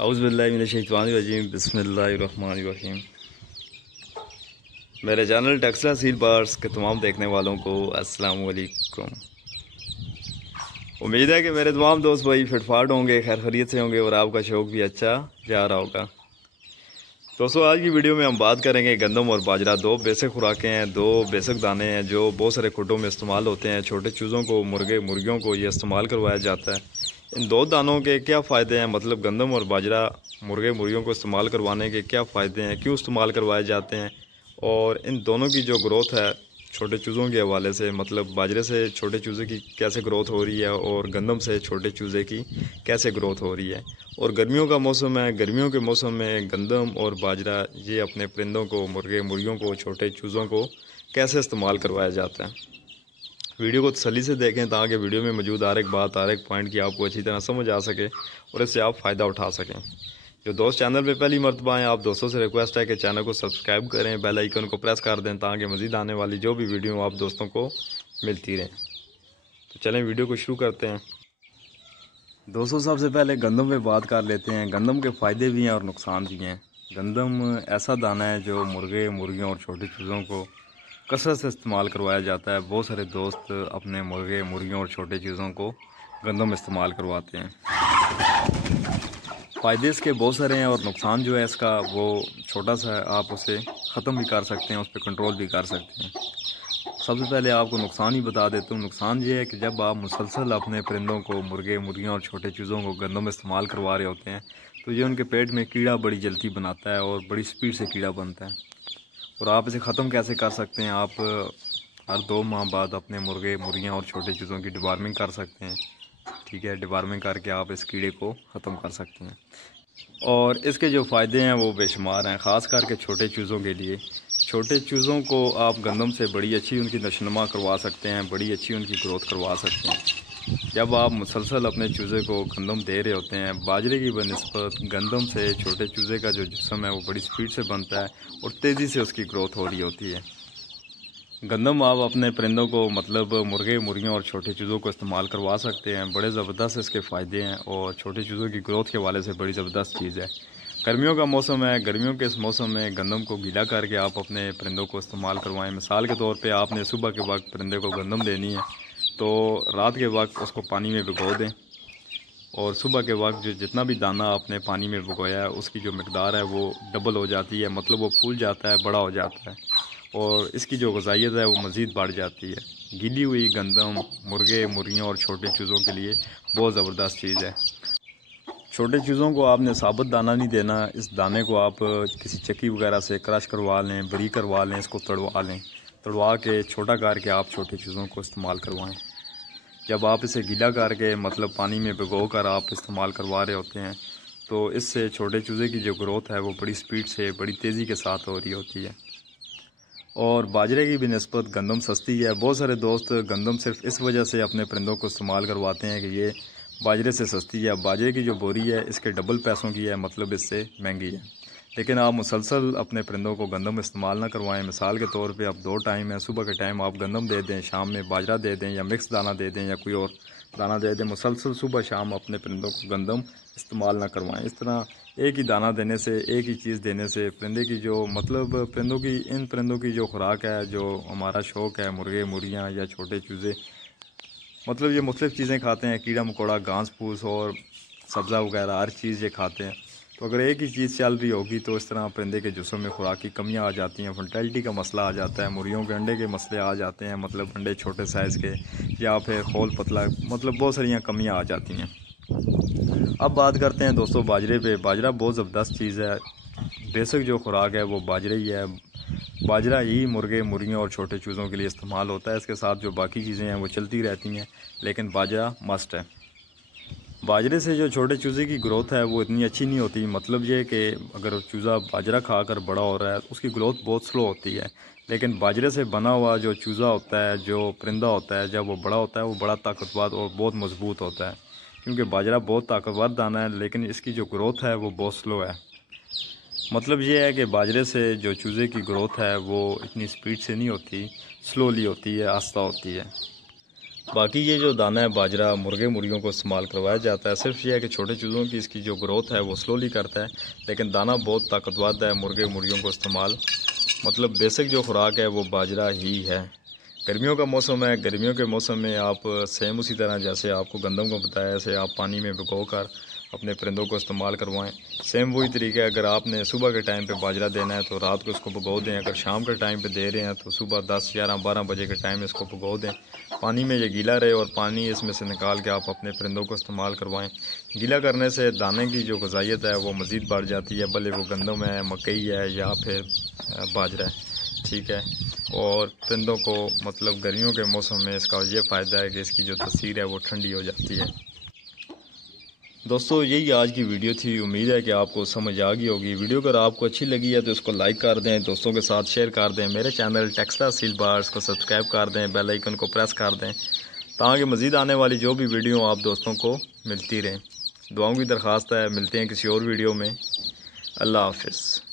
औज़ु बिल्लाहि मिनश्शैतानिर्रजीम बिस्मिल्लाहिर्रहमानिर्रहीम। मेरे चैनल टेक्सला सीड बार्स के तमाम देखने वालों को अस्सलाम वालेकुम। उम्मीद है कि मेरे तमाम दोस्त भाई फिटफाट होंगे, खैर खैरियत से होंगे और आपका शौक भी अच्छा जा रहा होगा। दोस्तों, आज की वीडियो में हम बात करेंगे गंदम और बाजरा, दो बेसिक खुराकें हैं, दो बेसिक दाने हैं जो बहुत सारे खुडों में इस्तेमाल होते हैं। छोटे चूज़ों को, मुर्गियों को ये इस्तेमाल करवाया जाता है। इन दो दानों के क्या फ़ायदे हैं, मतलब गंदम और बाजरा मुर्गियों को इस्तेमाल करवाने के क्या फ़ायदे हैं, क्यों इस्तेमाल करवाए जाते हैं, और इन दोनों की जो ग्रोथ है छोटे चूज़ों के हवाले से, मतलब बाजरे से छोटे चूज़े की कैसे ग्रोथ हो रही है और गंदम से छोटे चूज़े की कैसे ग्रोथ हो रही है। और गर्मियों का मौसम है, गर्मियों के मौसम में गंदम और बाजरा ये अपने परिंदों को, मुर्गियों को, छोटे चूज़ों को कैसे इस्तेमाल करवाया जाता है। वीडियो को तसल्ली से देखें ताकि वीडियो में मौजूद हर एक बात, हर एक पॉइंट की आपको अच्छी तरह समझ आ सके और इससे आप फ़ायदा उठा सकें। जो दोस्त चैनल पे पहली मरतबा आएँ, आप दोस्तों से रिक्वेस्ट है कि चैनल को सब्सक्राइब करें, बेल आइकन को प्रेस कर दें ताकि मज़ीद आने वाली जो भी वीडियो आप दोस्तों को मिलती रहें। तो चलें वीडियो को शुरू करते हैं। दोस्तों, सबसे पहले गंदम पे बात कर लेते हैं। गंदम के फ़ायदे भी हैं और नुकसान भी हैं। गंदम ऐसा दाना है जो मुर्गियों और छोटे चूज़ों को कसरत से इस्तेमाल करवाया जाता है। बहुत सारे दोस्त अपने मुर्गियों और छोटे चीज़ों को गंदम इस्तेमाल करवाते हैं। फ़ायदे इसके बहुत सारे हैं और नुकसान जो है इसका वो छोटा सा है, आप उसे ख़त्म भी कर सकते हैं, उस पर कंट्रोल भी कर सकते हैं। सबसे पहले आपको नुकसान ही बता देता हूँ। नुकसान ये है कि जब आप मुसलसल अपने परिंदों को, मुर्गियों और छोटे चीज़ों को गंदम इस्तेमाल करवा रहे होते हैं तो ये उनके पेट में कीड़ा बड़ी जल्दी बनाता है और बड़ी स्पीड से कीड़ा बनता है। और आप इसे ख़त्म कैसे कर सकते हैं, आप हर 2 माह बाद अपने मुर्गियाँ और छोटे चीज़ों की डिवार्मिंग कर सकते हैं। ठीक है, डिवार्मिंग करके आप इस कीड़े को ख़त्म कर सकते हैं। और इसके जो फ़ायदे हैं वो बेशुमार हैं, ख़ास करके छोटे चूज़ों के लिए। छोटे चूज़ों को आप गंदम से बड़ी अच्छी उनकी नशोनुमा करवा सकते हैं, बड़ी अच्छी उनकी ग्रोथ करवा सकते हैं। जब आप मुसलसल अपने चूज़े को गंदम दे रहे होते हैं, बाजरे की बनिस्बत गंदम से छोटे चूज़े का जो जिस्म है वो बड़ी स्पीड से बनता है और तेज़ी से उसकी ग्रोथ हो रही होती है। गंदम आप अपने परिंदों को, मतलब मुर्गियों और छोटे चूज़ों को इस्तेमाल करवा सकते हैं। बड़े ज़बरदस्त इसके फ़ायदे हैं और छोटे चूज़ों की ग्रोथ के हवाले से बड़ी ज़बरदस्त चीज़ है। गर्मियों का मौसम है, गर्मियों के इस मौसम में गंदम को गीला करके आप अपने परिंदों को इस्तेमाल करवाएं। मिसाल के तौर पे आपने सुबह के वक्त परिंदे को गंदम देनी है तो रात के वक्त उसको पानी में भिगो दें और सुबह के वक्त जो जितना भी दाना आपने पानी में भिगोया है उसकी जो मकदार है वो डबल हो जाती है, मतलब वो फूल जाता है, बड़ा हो जाता है और इसकी जो ग़िज़ाइयत है वो मज़ीद बढ़ जाती है। गीली हुई गंदम मुर्गियों और छोटे चूज़ों के लिए बहुत ज़बरदस्त चीज़ है। छोटे चीज़ों को आपने साबुत दाना नहीं देना। इस दाने को आप किसी चक्की वगैरह से क्रश करवा लें, बारीक करवा लें, इसको तड़वा लें, तड़वा के छोटा करके आप छोटे चीज़ों को इस्तेमाल करवाएं। जब आप इसे गीला करके, मतलब पानी में भिगो कर आप इस्तेमाल करवा रहे होते हैं तो इससे छोटे चूज़े की जो ग्रोथ है वो बड़ी स्पीड से, बड़ी तेज़ी के साथ हो रही होती है। और बाजरे की भी निस्बत गंदम सस्ती है। बहुत सारे दोस्त गंदम सिर्फ इस वजह से अपने परिंदों को इस्तेमाल करवाते हैं कि ये बाजरे से सस्ती है। बाजरे की जो बोरी है इसके डबल पैसों की है, मतलब इससे महंगी है। लेकिन आप मुसलसल अपने परिंदों को गंदम इस्तेमाल ना करवाएं। मिसाल के तौर पे आप 2 टाइम है, सुबह के टाइम आप गंदम दे दें, शाम में बाजरा दे दें या मिक्स दाना दे दें या कोई और दाना दे दें। मुसलसल सुबह शाम अपने परिंदों को गंदम इस्तेमाल ना करवाएं। इस तरह एक ही दाना देने से, एक ही चीज़ देने से परिंदे की जो, मतलब इन परिंदों की जो खुराक है, जो हमारा शौक़ है, मुर्गियाँ या छोटे चूज़े, मतलब ये मुख्तलिफ़ चीज़ें खाते हैं, कीड़ा मकोड़ा, घास फूस और सब्ज़ा वगैरह हर चीज़ ये खाते हैं। तो अगर एक ही चीज़ चल रही होगी तो इस तरह परिंदे के जिस्म में खुराक की कमियाँ आ जाती हैं, फर्टिलिटी का मसला आ जाता है, मुर्गियों के अंडे के मसले आ जाते हैं, मतलब अंडे छोटे साइज़ के या फिर खोल पतला, मतलब बहुत सारी कमियाँ आ जाती हैं। अब बात करते हैं दोस्तों बाजरे पे। बाजरा बहुत ज़बरदस्त चीज़ है। बेसिक जो खुराक है वो बाजरा ही है। बाजरा ही मुर्गियों और छोटे चूज़ों के लिए इस्तेमाल होता है। इसके साथ जो बाकी चीज़ें हैं वो चलती रहती हैं, लेकिन बाजरा मस्ट है। बाजरे से जो छोटे चूज़े की ग्रोथ है वो इतनी अच्छी नहीं होती। मतलब ये कि अगर चूज़ा बाजरा खाकर बड़ा हो रहा है उसकी ग्रोथ बहुत स्लो होती है, लेकिन बाजरे से बना हुआ जो चूज़ा होता है, जो परिंदा होता है, जब वो बड़ा होता है वो बड़ा ताकतवर और बहुत मज़बूत होता है। क्योंकि बाजरा बहुत ताकतवर दाना है, लेकिन इसकी जो ग्रोथ है वो बहुत स्लो है। मतलब ये है कि बाजरे से जो चूज़े की ग्रोथ है वो इतनी स्पीड से नहीं होती, स्लोली होती है, आहिस्ता होती है। बाकी ये जो दाना है बाजरा मुर्गे मुर्गियों को इस्तेमाल करवाया जाता है। सिर्फ ये है कि छोटे चूज़ों की इसकी जो ग्रोथ है वो स्लोली करता है, लेकिन दाना बहुत ताकतवर है मुर्गे मुर्गियों को इस्तेमाल। मतलब बेसिक जो खुराक है वो बाजरा ही है। गर्मियों का मौसम है, गर्मियों के मौसम में आप सेम उसी तरह जैसे आपको गंदम को बताया, ऐसे आप पानी में भिगो कर अपने परिंदों को इस्तेमाल करवाएं। सेम वही तरीका है, अगर आपने सुबह के टाइम पे बाजरा देना है तो रात को इसको भिगो दें। अगर शाम के टाइम पे दे रहे हैं तो सुबह 10, 11, 12 बजे के टाइम इसको भिगो दें। पानी में ये गीला रहे और पानी इसमें से निकाल के आप अपने परिंदों को इस्तेमाल करवाएं। गीला करने से दाने की जो ग़िज़ाइयत है वो मज़ीद बढ़ जाती है, भले वो गंदम है, मकई है या फिर बाजरा है, ठीक है। और परिंदों को मतलब गर्मियों के मौसम में इसका ये फ़ायदा है कि इसकी जो तासीर है वो ठंडी हो जाती है। दोस्तों यही आज की वीडियो थी, उम्मीद है कि आपको समझ आ गई होगी। वीडियो अगर आपको अच्छी लगी है तो इसको लाइक कर दें, दोस्तों के साथ शेयर कर दें। मेरे चैनल टेक्सला सील बार्स को सब्सक्राइब कर दें, बेल आइकन को प्रेस कर दें ताकि मज़ीद आने वाली जो भी वीडियो आप दोस्तों को मिलती रहें। दुआओं की दरख्वास्त है। मिलते हैं किसी और वीडियो में। अल्लाह हाफ़िज़।